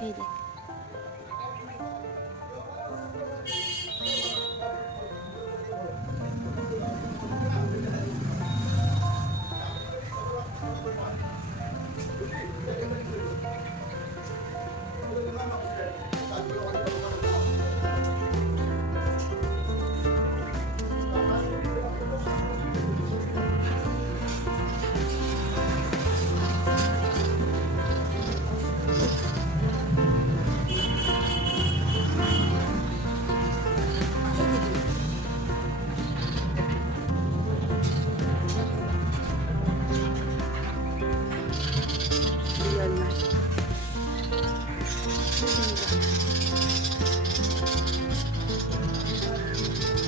এই যে জন্মায়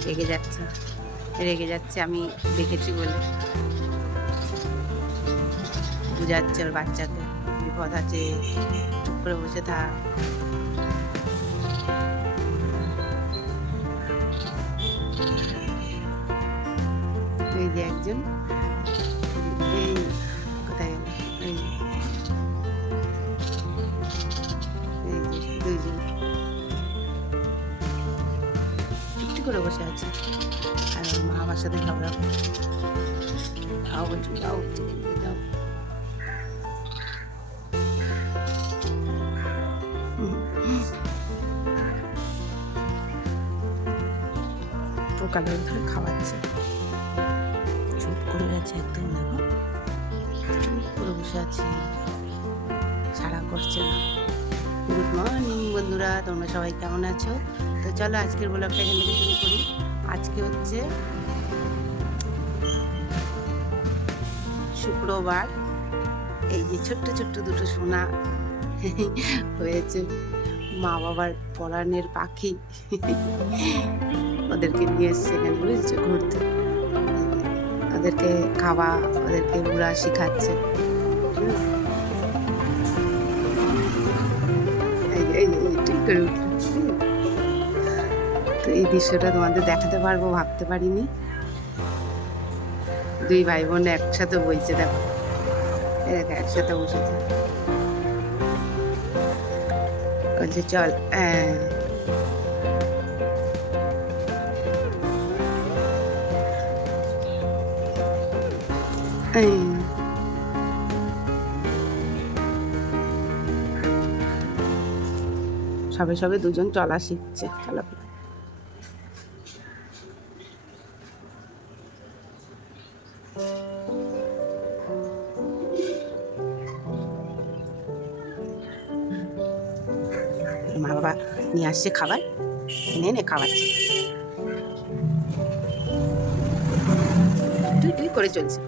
রেগে যাচ্ছে। রেগে যাচ্ছে, আমি দেখেছি বলে। বুঝাচ্ছে ওর বাচ্চাকে। বিপদ আছে চুপ করে বসে থাক। এই যে একজন পোকা ধরে ধরে খাওয়াচ্ছে। চুপ করে গেছে একদম দেখো। চুপ করে বসে আছি। সারা করছে না। গুড মর্নিং বন্ধুরা, তোমরা সবাই কেমন আছো? তো চলো আজকের ব্লগটা এখান থেকে শুরু করি। আজকে হচ্ছে শুক্রবার। এই যে ছোট্ট ছোট্ট দুটো সোনা হয়েছে। মা বাবার পরাণের পাখি। ওদেরকে নিয়ে এসছে এখানে বুঝেছ? ঘুরতে। ওদেরকে খাওয়া, ওদেরকে উড়া শিখাচ্ছে। তো এই দৃশ্যটা তোমাদের দেখাতে পারব, ভাবতে পারিনি। দুই ভাই বোন একসাথে বইছে দেখো, একসাথে বসেছে। বলছে, চল হ্যাঁ। সবে সবে দুজন চলা শিখছে চলাফেরা মা বাবা নিয়ে আসছে খাবার, এনে এনে খাওয়াচ্ছে। তুই তুই করে চলছে।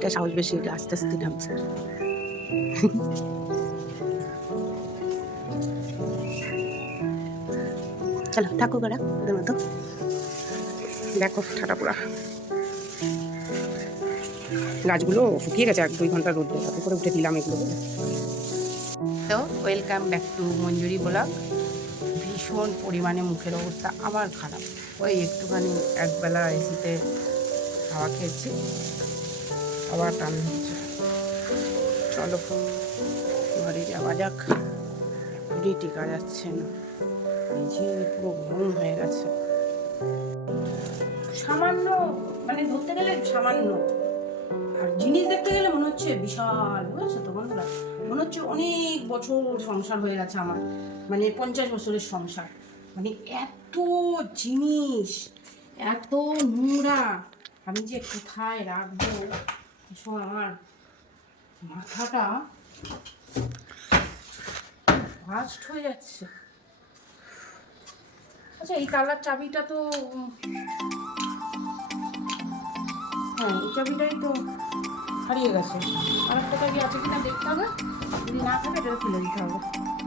ওইটা সাহস বেশি ওটা আস্তে আস্তে নামছে। চলো থাকুক ওরা ওদের মতো। দেখো ঠাটাপুরা গাছগুলো শুকিয়ে গেছে এক দুই ঘণ্টা রোদ তাতে করে উঠে দিলাম এগুলো। তো welcome back to Manjuri blog. ভীষণ পরিমাণে মুখের অবস্থা আবার খারাপ। ওই একটুখানি একবেলা এসিতে খাওয়া খেয়েছি। আবার টান চলো ঘরে যাওয়া যাক। ঘুরি টিকা যাচ্ছে না। এই যে পুরো গরম হয়ে গেছে। সামান্য মানে ধরতে গেলে সামান্য। আর জিনিস দেখতে গেলে মনে হচ্ছে বিশাল, বুঝেছ তো বন্ধুরা? মনে হচ্ছে অনেক বছর সংসার হয়ে গেছে আমার। মানে পঞ্চাশ বছরের সংসার। মানে এত জিনিস, এত নোংরা। আমি যে কোথায় রাখব? আমার মাথাটা ফাস্ট হয়ে যাচ্ছে। আচ্ছা এই তালার চাবিটা তো হ্যাঁ এই চাবিটাই তো হারিয়ে গেছে। আর একটা চাবি আছে কিনা দেখতে হবে। যদি না থাকে এটা খুলে দিতে হবে।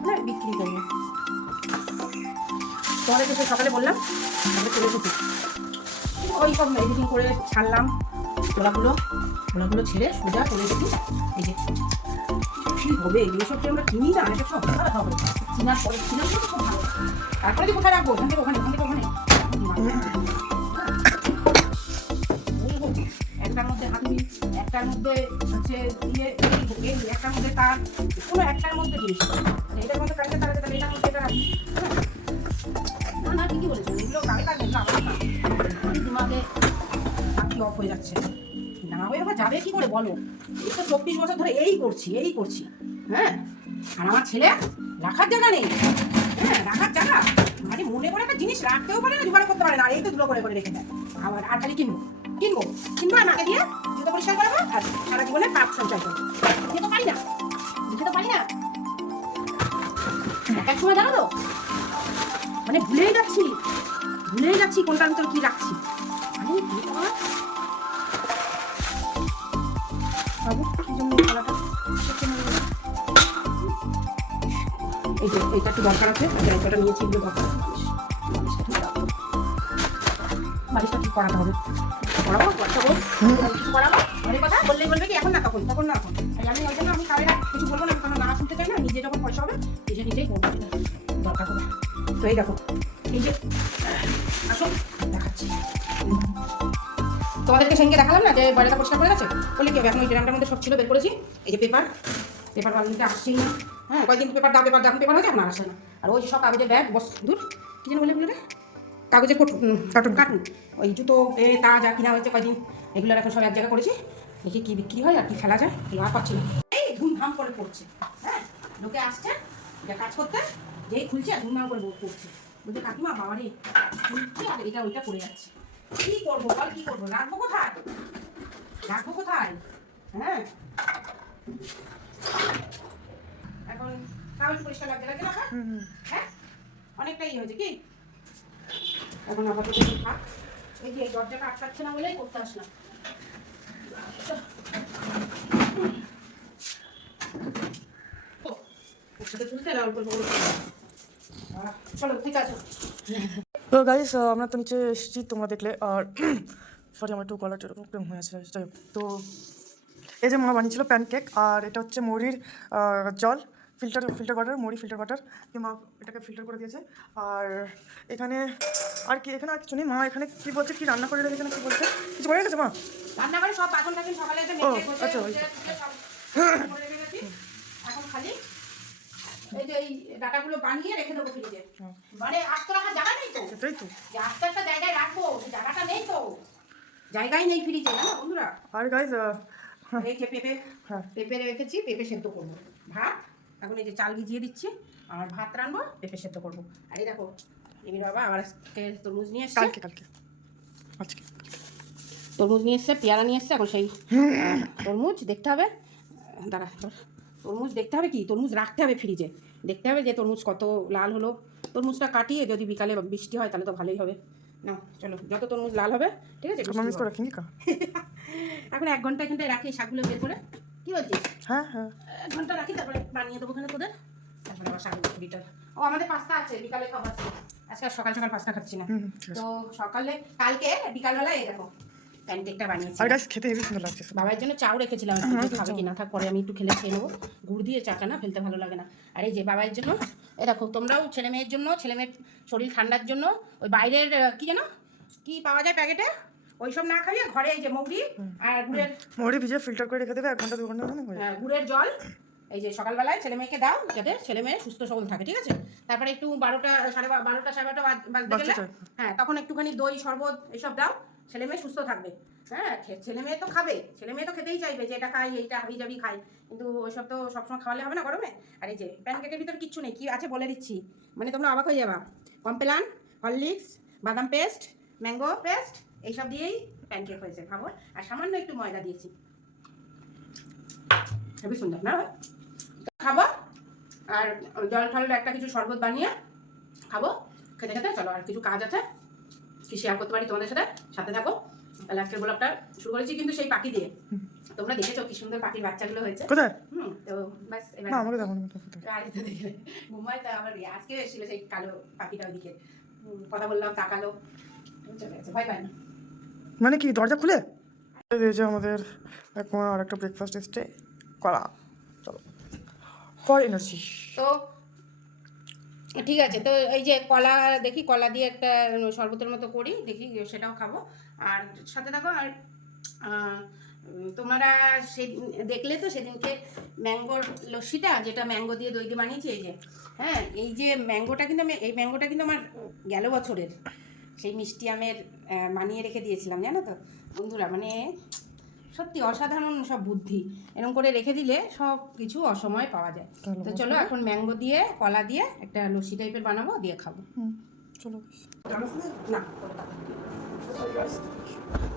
না বিক্রি করব তোমাদেরকে সে সকালে বললাম তাহলে চলে এসেছি। ওই সব এডিটিং করে ছাড়লাম তোলাগুলো তোলাগুলো ছেড়ে সোজা করে এসেছি এই যে, কি হবে? এগুলো সব আমরা কিনি না? এটা সব ভালো হবে। কিনার পরে কিনার পরে সব ভালো। তারপরে যে কোথায় রাখব? ওখান থেকে, ওখানে, ওখান থেকে, ওখানে। একটার মধ্যে হাতুড়ি একটার মধ্যে হচ্ছে ইয়ে এই- একটার মধ্যে তার, কোনো একটার মধ্যে জিনিস এটার মধ্যে কাটতে তাহলে তাহলে এটার মধ্যে এটা রাখি হ্যাঁ। না না, ঠিকই বলেছ। এগুলো কারে কাটবে এগুলো আমার না আমি দিমাগে আপনি অফ হয়ে যাচ্ছে। আবার যাবে কি করে বলো? এই তো চব্বিশ বছর ধরে এই করছি এই করছি। হ্যাঁ? আর আমার ছেলে রাখার জায়গা নেই। হ্যাঁ রাখার জায়গা? মানে মনে করে একটা জিনিস রাখতেও পারে না জোগাড় করতে পারে না। এই তো দুটো করে করে রেখে দেয়। আবার আর খালি কিনবো? কিনবো? কিনবো আর মাকে দিয়ে জুতো পরিষ্কার করব? আর সারা জীবনে পাপ সঞ্চয় করব। দিতে তো পারি না। দিতে তো পারি না। এক এক সময় তো? মানে ভুলেই যাচ্ছি। ভুলেই যাচ্ছি কোনটার ভিতরে কি রাখছি। মানে এই যে এইটা একটু দরকার আছে। জায়গাটা নিয়েছি এগুলো দরকার বালিশটা ঠিক করাতে হবে। করাবো? করাবো? করাবো? অনেক কথা? বললেই বলবে কি এখন না তখন তখন না এখন আমি ওই জন্য আমি কাউকে আর কিছু বলব না কারণ না শুনতে চাই না নিজে যখন পয়সা হবে নিজে নিজেই করব দরকার হবে। তো এই দেখো এই যে আসো দেখাচ্ছি। তোমাদেরকে সেদিনকে দেখালাম না যে বাড়িটা পরিষ্কার করে গেছে? বলে কি হবে? এখন ওই ড্রামটার মধ্যে সব ছিল বের করেছি। এই যে পেপার পেপার বালতিতে আসছেই না। হ্যাঁ কয়েকদিন পেপার দাও পেপার দাও পেপার হয়েছে আর আসে না। আর ওই সব কাগজের ব্যাগ, বস, দূর, কি যেন বলে বলে কাগজের কার্টুন কার্টুন ওই জুতো, এ, তা যা কিনা হয়েছে কয়দিন এগুলোর এখন সব এক জায়গায় করেছি। দেখি কী বিক্রি হয় আর কি ফেলা যায় আর পাচ্ছি না। এই ধুমধাম করে পড়ছে হ্যাঁ? লোকে আসছে, যা কাজ করতে, যেই খুলছে আর ধুমধাম করে পড়ছে। বলছে, কাকিমা, বাবারে, খুলছে আর এটা ওইটা পড়ে যাচ্ছে। কি করব বল, কী করব? রাখব কোথায়? রাখব কোথায়? হ্যাঁ? এখন কাগজ পরিষ্কার লাগছে লাগছে না হ্যাঁ? অনেকটাই ইয়ে হয়েছে কি? এখন আপাতত থাক। এই যে এই দরজাটা আটকাচ্ছে না বলেই করতে আসলাম। তো গাইস আমরা তো নিচে এসেছি তোমরা দেখলে আর সরি আমার একটু গলাটা এরকম হয়ে যাই হোক। তো এই যে মা বানিয়েছিল প্যানকেক আর এটা হচ্ছে মরির আহ, জল ফিল্টার ফিল্টার ওয়াটার মরি ফিল্টার ওয়াটার মা এটাকে ফিল্টার করে দিয়েছে। আর এখানে আর কি এখানে আর কিছু নেই। মা এখানে কি বলছে? কি রান্না করে রেখেছে না কি বলছে? কিছু করে রেখেছে মা? রান্না করে সব টাসন সকালে ও, আচ্ছা, ওই রেখে গেছি। এখন খালি এই যে এই ডাটাগুলো বানিয়ে রেখে দেবো ফ্রিজে। মানে আস্ত রাখার জায়গা নেই তো। এটাই তো। যে আস্ত একটা জায়গায় রাখব জায়গাটা নেই তো। জায়গাই নেই ফ্রিজে না বন্ধুরা। আর গাইস এই যে পেঁপে হ্যাঁ পেঁপে রেখেছি পেঁপে সেদ্ধ করব। ভাত এখন এই যে চাল ভিজিয়ে দিচ্ছি আর ভাত রানবো পেঁপে সেদ্ধ করব। আর এই দেখো এমনি বাবা আবার আজকে তরমুজ নিয়ে এসছে। কালকে কালকে। আজকে। তরমুজ নিয়ে এসছে পেয়ারা নিয়ে এসছে এখন সেই তরমুজ দেখতে হবে। দাঁড়া। তরমুজ দেখতে হবে কি? তরমুজ রাখতে হবে ফ্রিজে। দেখতে হবে যে তরমুজ কত লাল হলো। তরমুজটা কাটিয়ে যদি বিকালে বৃষ্টি হয় তাহলে তো ভালোই হবে। না চলো যত তরমুজ লাল হবে ঠিক আছে? এখন এক ঘণ্টা ঘন্টায় রাখি শাকগুলো বের করে। কি বলছিস? হ্যাঁ হ্যাঁ। এক ঘণ্টা রাখি তারপরে বানিয়ে দেবো ওখানে তোদের। তারপরে আবার শাক বিটা ও আমাদের পাস্তা আছে বিকালে খাবার আছে। আজকে আর সকাল সকাল পাস্তা খাচ্ছি না। তো সকালে কালকে বিকালবেলা এই দেখো প্যানকেকটা বানিয়েছি। আর গাইস খেতে হেবি সুন্দর লাগছে। বাবার জন্য চাও রেখেছিলাম একটু, যে খাবে কি না থাক পরে আমি একটু খেলে খেয়ে নেব। গুড় দিয়ে চাটা না ফেলতে ভালো লাগে না। আর এই যে বাবার জন্য এ দেখো তোমরাও ছেলে মেয়ের জন্য ছেলে মেয়ের শরীর ঠান্ডার জন্য ওই বাইরের কি যেন কি পাওয়া যায় প্যাকেটে? ওইসব না খাইয়ে ঘরে এই যে মৌরি আর গুড়ের মরি ভিজে ফিল্টার করে রেখে দেবে এক ঘণ্টা দু ঘণ্টা হয়ে গুড়ের জল এই যে সকালবেলায় ছেলে মেয়েকে দাও যাতে ছেলে মেয়ে সুস্থ সবল থাকে ঠিক আছে? তারপরে একটু বারোটা সাড়ে বারোটা সাড়ে বারোটা বাজ- বাজতে গেলে হ্যাঁ তখন একটুখানি দই শরবত এসব দাও ছেলে মেয়ে সুস্থ থাকবে। হ্যাঁ ছেলে মেয়ে তো খাবে ছেলে মেয়ে তো খেতেই চাইবে যে এটা খাই এইটা হাবি যাবি খাই। কিন্তু ওইসব তো সবসময় খাওয়ালে হবে না গরমে? আর এই যে প্যানকেকের ভিতরে কিচ্ছু নেই কি আছে বলে দিচ্ছি। মানে তোমরা অবাক হয়ে যাবা। কমপ্লান হরলিক্স বাদাম পেস্ট ম্যাঙ্গো পেস্ট এইসব দিয়েই প্যানকেক হয়েছে ভাবো। আর সামান্য একটু ময়দা দিয়েছি। হেবি সুন্দর না? খাব আর জল টল একটা কিছু শরবত বানিয়ে খাব। খেতে খেতে চলো আর কিছু কাজ আছে কি শেয়ার করতে পারি তোমাদের সাথে? সাথে থাকো। তাহলে আজকের ব্লগটা শুরু করেছি কিন্তু সেই পাখি দিয়ে। তোমরা দেখেছ কি সুন্দর পাখির বাচ্চাগুলো হয়েছে? কোথায়? হুম তো বাস এবার আমাকে দেখো না তো দেখলে। ঘুমায় তো আবার আজকে এসেছিল সেই কালো পাখিটা ওইদিকে। কথা বললাম তাকালো। চলে গেছে ভয় পাই না। মানে কি দরজা খুলে? যে আমাদের এখন আর একটা ব্রেকফাস্ট এসছে। কলা চলো। ফর এনার্জি তো ঠিক আছে তো এই যে কলা দেখি কলা দিয়ে একটা শরবতের মতো করি দেখি সেটাও খাব। আর সাথে থাকো আর তোমরা সেদিন দেখলে তো সেদিনকে ম্যাঙ্গোর লস্যিটা যেটা ম্যাঙ্গো দিয়ে দই দিয়ে বানিয়েছি এই যে হ্যাঁ এই যে ম্যাঙ্গোটা কিন্তু আমি এই ম্যাঙ্গোটা কিন্তু আমার গেল বছরের। সেই মিষ্টি আমের বানিয়ে রেখে দিয়েছিলাম জানো তো? বন্ধুরা মানে সত্যি অসাধারণ সব বুদ্ধি। এরকম করে রেখে দিলে সব কিছু অসময় পাওয়া যায়। তো চলো এখন ম্যাঙ্গো দিয়ে কলা দিয়ে একটা লস্যি টাইপের বানাবো দিয়ে খাব। চলো না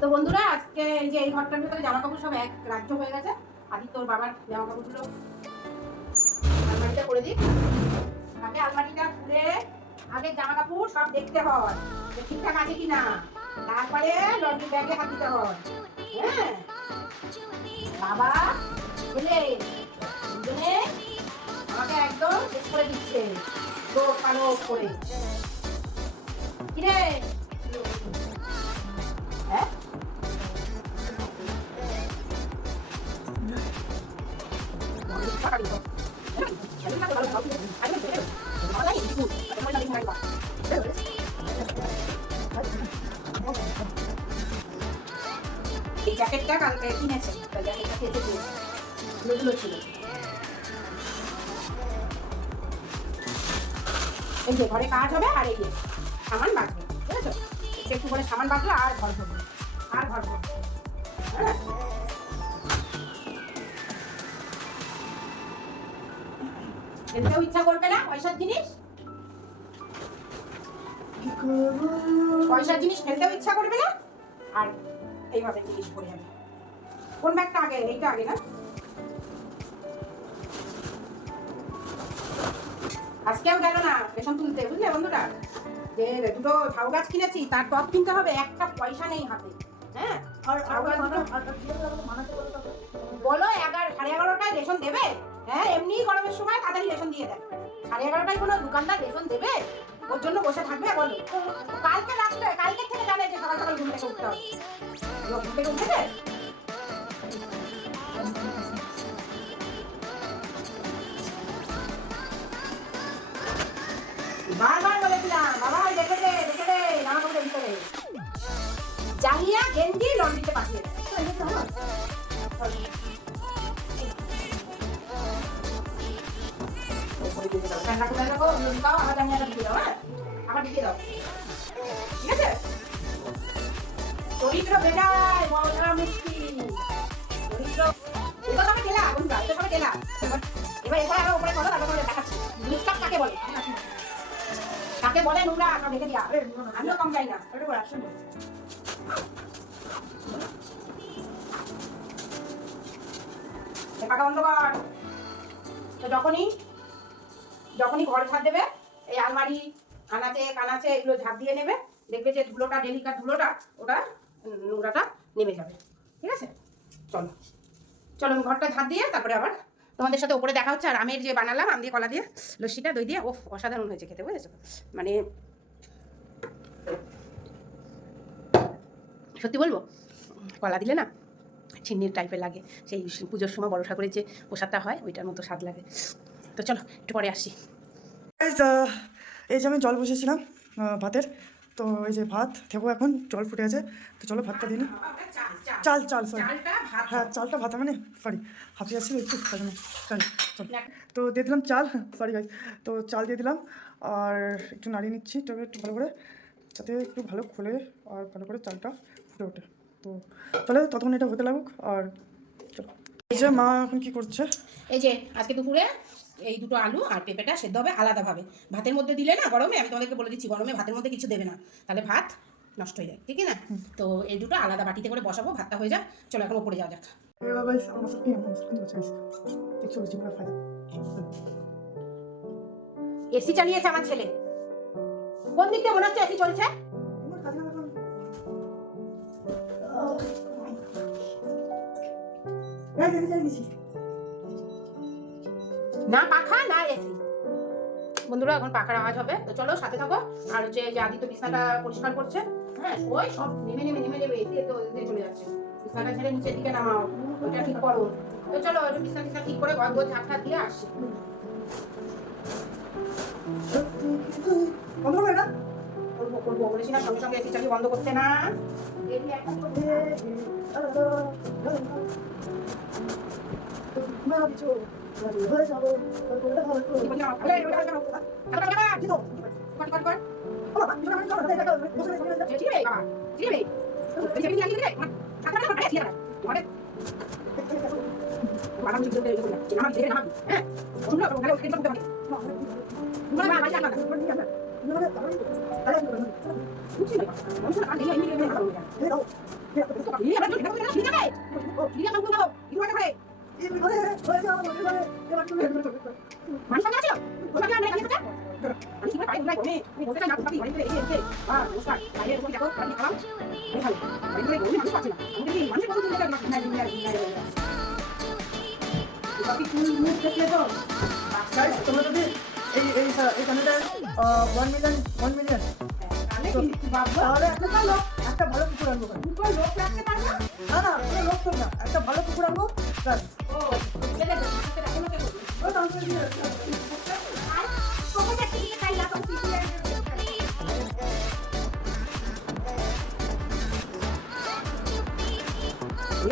তো বন্ধুরা আজকে এই যে এই ঘরটার ভিতরে জামা কাপড় সব এক রাজ্য হয়ে গেছে। আদি তোর বাবার জামা কাপড়গুলো আলমারিটা করে দিই আগে আলমারিটা আগে জামা কাপড় সব দেখতে হয়। যে ঠিকঠাক আছে কিনা। তারপরে লন্ড্রি ব্যাগে হাত দিতে হয়। হ্যাঁ। বাবা, ছেলে, দুজনে আমাকে একদম শেষ করে দিচ্ছে। তো কালো করে। কিরে? হ্যাঁ? এই জ্যাকেটটা কালকে জ্যাকেটটা ঘরে কাজ হবে আর এই সামান বাঁচবে বুঝেছ? একটু একটু করে সামান বাঁচলো আর ঘর ধরবে আর ঘর ধরবে হ্যাঁ? খেলতেও ইচ্ছা করবে না পয়সার জিনিস? পয়সার জিনিস ফেলতেও ইচ্ছা করবে না? আর এইভাবে জিনিস পড়ে যাবে কোন ব্যাগটা আগে? এইটা আগে না? আজকেও গেল না রেশন তুলতে বুঝলে বন্ধুরা? যে দুটো ঝাউ গাছ কিনেছি তার টপ কিনতে হবে একটা পয়সা নেই হাতে। হ্যাঁ? বলো এগারো সাড়ে এগারোটায় রেশন দেবে? হ্যাঁ এমনি গরমের সময় তাড়াতাড়ি রেশন দিয়ে দেয়। সাড়ে এগারোটায় কোনো দোকানদার রেশন দেবে? ওর জন্য বসে থাকবে, বলো। কালকে রাত্রে, কালকে থেকে জানে যে সকাল সকাল ঘুম থেকে উঠতে হবে। ঘুম থেকে উঠেছে? বারবার বলেছিলাম, বাবা দেখে দে দেখে দে, জামা কাপড়ের ভিতরে। জাঙ্গিয়া গেঞ্জি, লন্ড্রিতে পাঠিয়ে দেয় রান্না করে খাও, আমার জাঙ্গিয়াটা ঢুকিয়ে দাও হ্যাঁ? আমার দাও। ঠিক আছে? চরিত্র বেজায় আমি গেলা বন্ধুরা এটা সবাই গেলা এবার এবার আরও উপরে করো তারপর দেখাচ্ছি। কাকে বলে? কাকে বলে নোংরা? সব দেখে দিয়া। আমিও কম যাই না। আসুন। পাকা বন্ধ কর। তো যখনই যখনই ঘর ঝাড় দেবে, এই আলমারি আনাচে কানাচে এগুলো ঝাড় দিয়ে নেবে, দেখবে যে ধুলোটা, ডেলিকার ধুলোটা, ওটা নোংরাটা নেমে যাবে। ঠিক আছে? চলো। চলো, আমি ঘরটা ঝাড় দিয়ে তারপরে আবার তোমাদের সাথে ওপরে দেখা হচ্ছে, আর আমের যে বানালাম, আম দিয়ে, কলা দিয়ে, লস্যিটা, দই দিয়ে ও অসাধারণ হয়েছে খেতে, বুঝেছ? মানে সত্যি বলব, কলা দিলে না চিন্নির টাইপের লাগে। সেই পুজোর সময় বড় ঠাকুরের যে প্রসাদটা হয়, ওইটার মতো স্বাদ লাগে। তো চলো একটু পরে আসি এই যে আমি জল বসেছিলাম ভাতের তো এই যে ভাত থেবো এখন জল ফুটে আছে তো চলো ভাতটা দিই না। চাল চাল সরি হ্যাঁ চালটা ভাত মানে সরি হাফিয়ে আসছিল একটু চল তো দিয়ে দিলাম চাল সরি গাইজ তো চাল দিয়ে দিলাম আর একটু নাড়িয়ে নিচ্ছি তবে একটু ভালো করে যাতে একটু ভালো খুলে আর ভালো করে চালটা ফুটে ওঠে। তো তাহলে ততক্ষণ এটা হতে লাগুক আর চলো। এই যে মা এখন কি করছে? এই যে আজকে দুপুরে এই দুটো আলু আর পেঁপেটা সেদ্ধ হবে আলাদাভাবে। ভাতের মধ্যে দিলে না গরমে আমি তোমাদেরকে বলে দিচ্ছি গরমে ভাতের মধ্যে কিছু দেবে না। তাহলে ভাত নষ্ট হয়ে যায় ঠিক না? তো এই দুটো আলাদা বাটিতে করে বসাবো ভাতটা হয়ে যাক। চলো এখন উপরে যাওয়া যাক। এসি চালিয়েছে আমার ছেলে। কোন দিক দিয়ে মনে হচ্ছে এসি চলছে? আমার কাজে লাগানো না, পাখা না এসি বন্ধুরা, এখন পাখার আওয়াজ হবে। তো চলো, সাথে থাকো। আর হচ্ছে যে আদি তো বিছানাটা পরিষ্কার করছে। হ্যাঁ ওই সব নেমে নেমে নেমে নেমে এদিকে তো চলে যাচ্ছে। বিছানাটা ছেড়ে নিচের দিকে নামাও। ওইটা ঠিক করো। তো চলো একটু বিছানা টিছানা ঠিক করে ঘর ঘর দিয়ে আসছি। বন্ধ করে না? বলেছি না, সঙ্গে সঙ্গে এসি চালিয়ে বন্ধ করতে না। করে Guys, তোমরা যদি এই এই এই চ্যানেলটা ওয়ান মিলিয়ন ওয়ান মিলিয়ন তাহলে একটা ভালো একটা ভালো কুকুর আনব না না লোক তো না একটা ভালো কুকুর আনব ব্যাস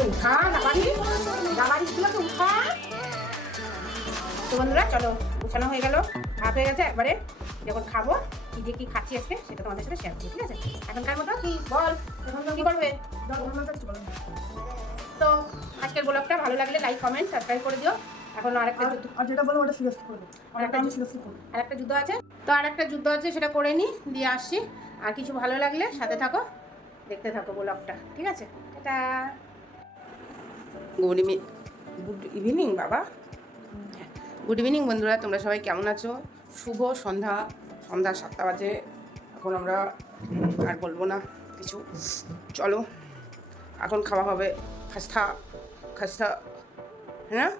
উঠা বন্ধুরা চলো উঠানো হয়ে গেল ভাত হয়ে গেছে একবারে যখন খাব কি যে কি খাচ্ছি আজকে সেটা তোমাদের সাথে শেয়ার করব ঠিক আছে এখনকার মতো কি বল কি করবে। তো আজকের ব্লগটা ভালো লাগলে লাইক কমেন্ট সাবস্ক্রাইব করে দিও এখন আরেকটা আর- যুদ্ধ আর যেটা বলো ওটা সিরিয়াসলি করব আর আর একটা আমি সিরিয়াসলি করব। আরেকটা যুদ্ধ আছে? তো আরেকটা যুদ্ধ আছে সেটা করে নিই দিয়ে আসছি। আর কিছু ভালো লাগলে সাথে থাকো দেখতে থাকো ব্লগটা ঠিক আছে? এটা গুড ইভিনিং গুড ইভিনিং বাবা। গুড ইভিনিং বন্ধুরা তোমরা সবাই কেমন আছো? শুভ সন্ধ্যা সন্ধ্যা সাতটা বাজে। এখন আমরা আর বলব না কিছু। চলো এখন খাওয়া হবে খাস্তা খাস্তা হ্যাঁ?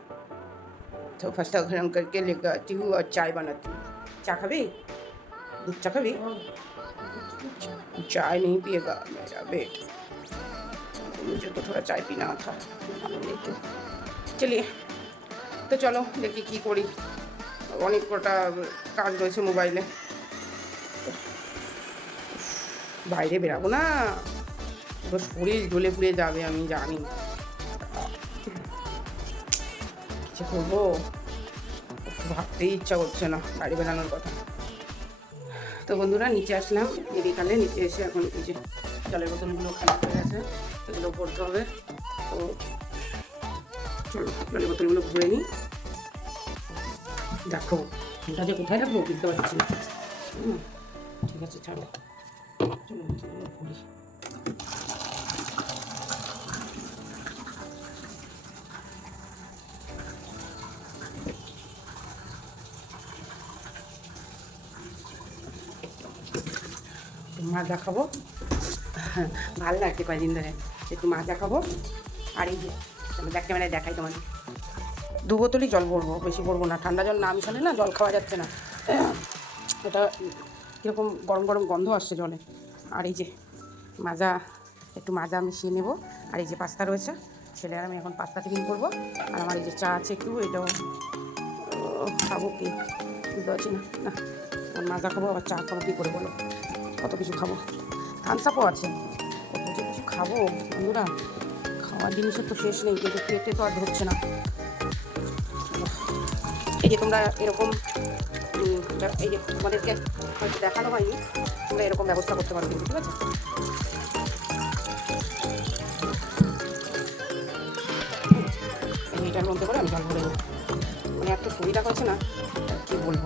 तो फस्ता गरम करके लेकर आती हूँ और चाय बनाती हूँ चाय खाबी दूध चा खाबी चाय नहीं पिएगा मेरा बेट मुझे तो थोड़ा चाय पीना था लेके চলিয়ে তো চলো দেখি কি করি অনেক কটা কাজ রয়েছে মোবাইলে বাইরে বেরাবো না পুরো শরীর জ্বলে পুড়ে যাবে আমি জানি কিছু করব? ভাবতেই ইচ্ছা করছে না বাড়ি বেড়ানোর কথা। তো বন্ধুরা, নিচে আসলাম বিকালে নিচে এসে এখন এই যে জলের বোতলগুলো খালি হয়ে গেছে, এগুলো ভরতে হবে। তো চলো, জলের বোতলগুলো ভরে নিই। দেখো ফোনটা যে কোথায় রাখব বুঝতে পারছি না। ঠিক আছে, ছাড়ো। চলো বোতলগুলো ভরি। মাজা খাব ভালো লাগছে কয়দিন ধরে। একটু মাজা খাব আর এই যে, চলো দেখ ক্যামেরায় দেখাই তোমাদের দু বোতলই জল ভরবো, বেশি ভরবো না। ঠান্ডা জল না মিশালে না জল খাওয়া যাচ্ছে না। এটা কীরকম গরম গরম গন্ধ আসছে জলে। আর এই যে, মাজা, একটু মাজা মিশিয়ে নেব। আর এই যে পাস্তা রয়েছে ছেলে আমি এখন পাস্তা টিফিন করব। আর আমার এই যে চা আছে একটু, এটাও খাব কি? বুঝতে পারছি না। না মাজা খাব আবার চা খাব, কী করে বলো? কত কিছু খাব? থামসাপও আছে। কত কিছু খাব? বন্ধুরা, খাওয়ার জিনিসের তো শেষ নেই, কিন্তু পেটে তো আর ধরছে না। এই যে তোমরা এরকম এই যে তোমাদেরকে হয়তো দেখানো হয়নি, তোমরা এরকম ব্যবস্থা করতে পারো কিন্তু, ঠিক আছে? এটার মধ্যে করে আমি জল ভরে মানে এত সুবিধা হয়েছে না, কি বলব?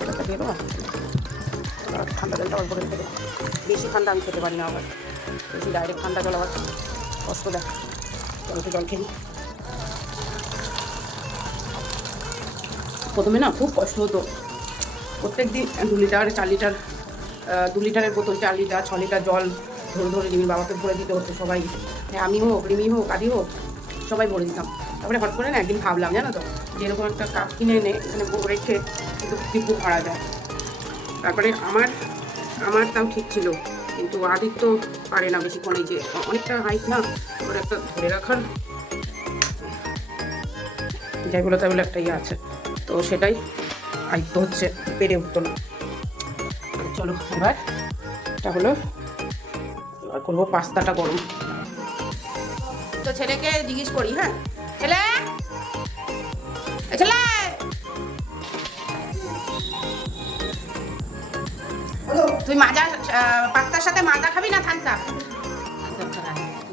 সাইকেলটা বেরো আর ঠান্ডা জলটা অল্প করে খেতে বেশি ঠান্ডা আমি খেতে পারি না আবার। বেশি ডাইরেক্ট ঠান্ডা জল আবার কষ্ট দেয়। একটু জল খেয়ে। প্রথমে না খুব কষ্ট হতো। প্রত্যেক দিন দু লিটার চার লিটার দু লিটারের বোতল চার লিটার ছ লিটার জল ধরে ধরে রিমির বাবাকে ভরে দিতে হতো সবাই। হ্যাঁ, আমি হোক রিমি হোক আদি হোক সবাই ভরে দিতাম। তারপরে হট করে না একদিন ভাবলাম জানো তো যে এরকম একটা কাপ কিনে এনে এখানে রেখে কিন্তু ভরা যায় তারপরে আমার আমার তাও ঠিক ছিল, কিন্তু আদিত্য পারে না বেশিক্ষণ, এই যে অনেকটা হাইট না, ওর একটা ধরে রাখার যাই বলো একটা ইয়ে আছে। তো সেটাই আয়ত্ত হচ্ছে, পেরে উঠতো না। চলো এবার, এটা হলো করব পাস্তাটা গরম। তো ছেলেকে জিজ্ঞেস করি হ্যাঁ? তুই মাজা পাস্তার সাথে মাজা খাবি না থামস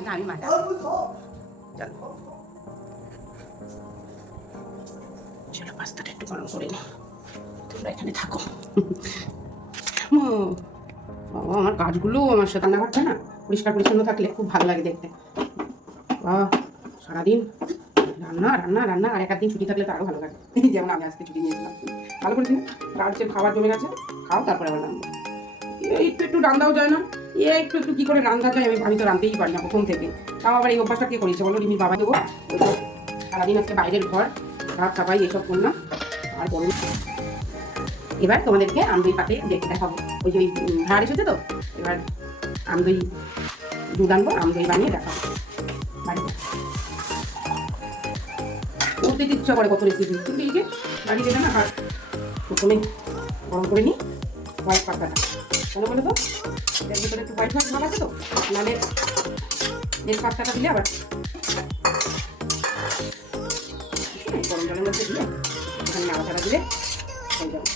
না আমি মাজা চল চলো পাস্তাটা একটু গরম করে নি। তোমরা এখানে থাকো। বাবা, আমার কাজগুলো আমার সাথে রান্নাঘরটা না। পরিষ্কার পরিচ্ছন্ন থাকলে খুব ভালো লাগে দেখতে। বাহ সারাদিন রান্না রান্না রান্না আর এক দিন ছুটি থাকলে তো আরও ভালো লাগে। যেমন আমি আজকে ছুটি নিয়েছিলাম। ভালো করেছি? আর খাবার জমে গেছে। খাও তারপরে আবার রান্না একটু একটু রান্নাও যায় না। এ একটু একটু কি করে রান্না যায় আমি আমি তো রাঁধতেই পারি না প্রথম থেকে। তাও আবার এই অভ্যাসটা কে করেছে বলো? রিমির বাবা দেবো। সারাদিন আজকে বাইরের ঘর, ভাত সাফাই এসব করলাম। আর বলুন এবার তোমাদেরকে আমদই পাতে দেখে দেখাবো। ওই যে ভাড় এসেছে তো? এবার আমদই দুধ আনব, আমদই বানিয়ে দেখাবো। বাড়িতে করতে ইচ্ছা করে কত রেসিপি কিন্তু এই যে বাড়ি দেবে না, আর প্রথমে গরম করে নিই হোয়াইট পাতাটা। কেন বলো তো? এর ভিতরে একটু হোয়াইট হোয়াইট ভাব আছে তো? নাহলে নীল পাতাটা দিলে আবার গরম জলের মধ্যে দিয়ে ওখানে নাড়াচাড়া দিলে হয়ে যাবে।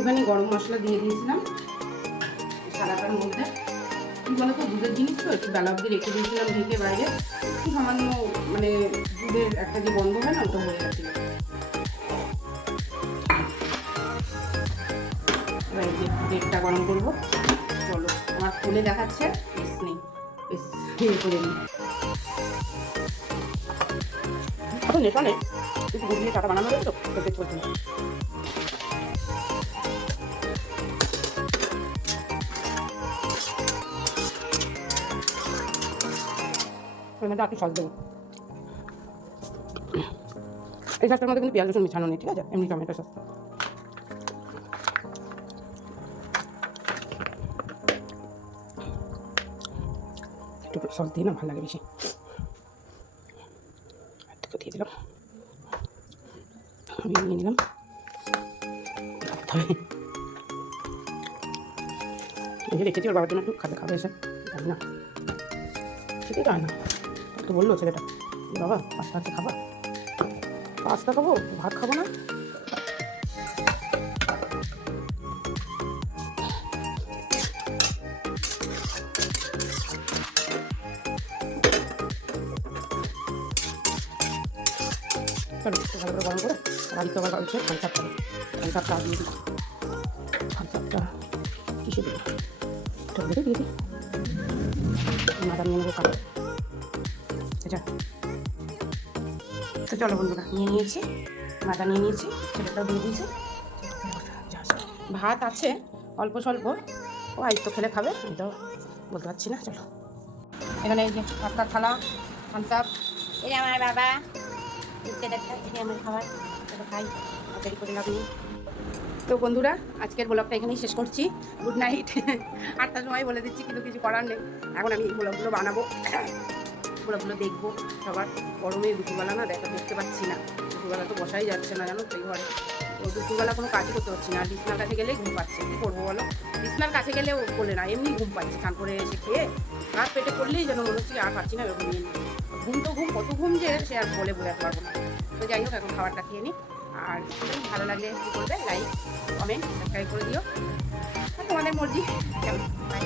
একটুখানি গরম মশলা দিয়ে দিয়েছিলাম সারাটার মধ্যে। কি বলতো, দুধের জিনিস তো, একটু বেলা অব্দি রেখে দিয়েছিলাম ঢেকে বাইরে। একটু সামান্য মানে দুধের একটা যে গন্ধ হয় না, ওটা হয়ে গেছিল ডেটটা গরম করব। চলো, আমার খুলে দেখাচ্ছে। বেশ নেই, বেশ করে নিই এখন নেশা নেই কিন্তু দুধ দিয়ে টাকা বানানো যাবে তো তোকে চলছে মধ্যে একটু সস দেবো এই সসটার মধ্যে কিন্তু পেঁয়াজ রসুন মিশানো নেই, ঠিক আছে? এমনি টমেটো সস। একটু সস দিই না, ভালো লাগে বেশি। দিয়ে দিলাম। আমি নিয়ে নিলাম। রেখেছি ওর বাবার জন্য একটু খাবে এসে। জানি না। সেটাই না। তো বলল ছেলেটা, বাবা পাস্তা আছে, খাবা? পাস্তা খাব? ভাত খাব না? চলো, একটু ভালো করে গরম করে আদিত্য আবার হচ্ছে থামসাপ খাবে থামসাপটা দিয়ে দিই থামসাপটা কিসে দিই দিয়ে দিই। চলো বন্ধুরা, নিয়ে নিয়েছি মাথা নিয়ে নিয়েছি ছেলেটাও দিয়ে দিয়েছি। ভাত আছে, অল্প স্বল্প। ও আইত্য খেলে খাবে, আমি তো বলতে পারছি না, চলো। এখানে এই যে পাস্তা থালা থামসাপ এই আমার বাবা এই খাবার তো বন্ধুরা, আজকের ব্লগটা এখানেই শেষ করছি। Good night. আটটার সময় বলে দিচ্ছি, কিন্তু কিছু করার নেই। এখন আমি ব্লগগুলো বানাবো। ব্লগগুলো দেখব। সবার গরমে দুপুরবেলা না দেখা দেখতে পাচ্ছি না। দুপুরবেলা তো বসাই যাচ্ছে না জানো এই ঘরে। দুপুরবেলা কোনো কাজই করতে পারছি না। বিছনার কাছে গেলেই ঘুম পাচ্ছে। কী করব বলো? বিছনার কাছে গেলেও বলে না, এমনি ঘুম পাচ্ছে। স্নান করে এসে খেয়ে আর পেটে করলেই যেন মনে হচ্ছে আর পাচ্ছি না নিই। ঘুম তো ঘুম, কত ঘুম যে সে আর বলে বোঝাতে পারব না। তো যাই হোক, এখন খাবারটা খেয়ে নিই। আর ভালো লাগলে কী করবে? লাইক কমেন্ট সাবস্ক্রাইব করে দিও। তোমাদের মর্জি। কেমন বাই